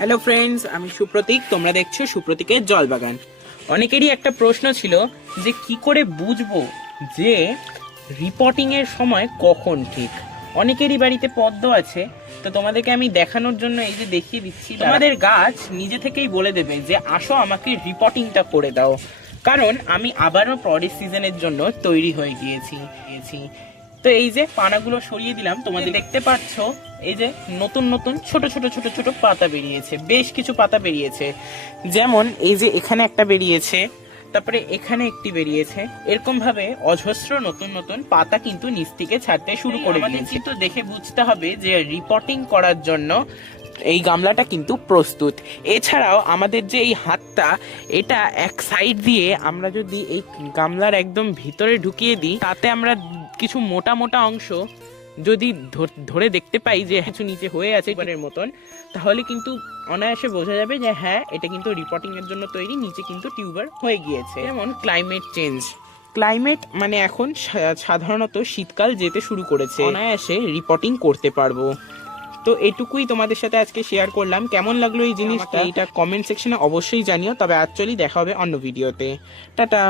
Hello friends, আমি সুপ্রতীক। তোমরা দেখছো সুপ্রতীকের জলবাগান। অনেকেরই একটা প্রশ্ন ছিল যে কি করে বুঝবো যে রিপোর্টিং এর সময় কখন ঠিক। অনেকেরই বাড়িতে পদ্ম আছে, তো তোমাদেরকে আমি দেখানোর জন্য এই যে দেখিয়ে দিচ্ছি। তোমাদের গাছ নিজে থেকেই বলে দেবে যে আসো আমাকে রিপোর্টিংটা করে দাও, কারণ আমি আবারও পরের সিজনের জন্য তৈরি হয়ে গিয়েছি। তো এই যে পানাগুলো সরিয়ে দিলাম, তোমাদের দেখতে পাচ্ছ এই যে নতুন নতুন ছোট ছোট ছোট ছোট পাতা বেরিয়েছে, বেশ কিছু পাতা বেরিয়েছে। যেমন এই যে এখানে একটা বেরিয়েছে, তারপরে এখানে একটি বেরিয়েছে। এরকম ভাবে অজস্র নতুন নতুন পাতা কিন্তু নিচ থেকে ছাড়তে শুরু করে দিয়েছে। কিন্তু দেখে বুঝতে হবে যে রিপোর্টিং করার জন্য এই গামলাটা কিন্তু প্রস্তুত। এছাড়াও আমাদের যে এই হাতটা, এটা এক সাইড দিয়ে আমরা যদি এই গামলার একদম ভিতরে ঢুকিয়ে দিই, তাতে আমরা কিছু মোটা মোটা অংশ যদি ধরে দেখতে পাই যে কিছু নিচে হয়ে আছে এবারের মতন, তাহলে কিন্তু অনায়াসে বোঝা যাবে যে হ্যাঁ, এটা কিন্তু রিপোর্টিং এর জন্য তৈরি। নিচে কিন্তু টিউবার হয়ে গিয়েছে। যেমন ক্লাইমেট চেঞ্জ, ক্লাইমেট মানে এখন সাধারণত শীতকাল যেতে শুরু করেছে, অনায়াসে রিপোর্টিং করতে পারবো। তো এটুকুই তোমাদের সাথে আজকে শেয়ার করলাম। কেমন লাগলো এই জিনিসটা, এটা কমেন্ট সেকশনে অবশ্যই জানিও। তবে অ্যাকচুয়ালি দেখা হবে অন্য ভিডিওতে। টাটা।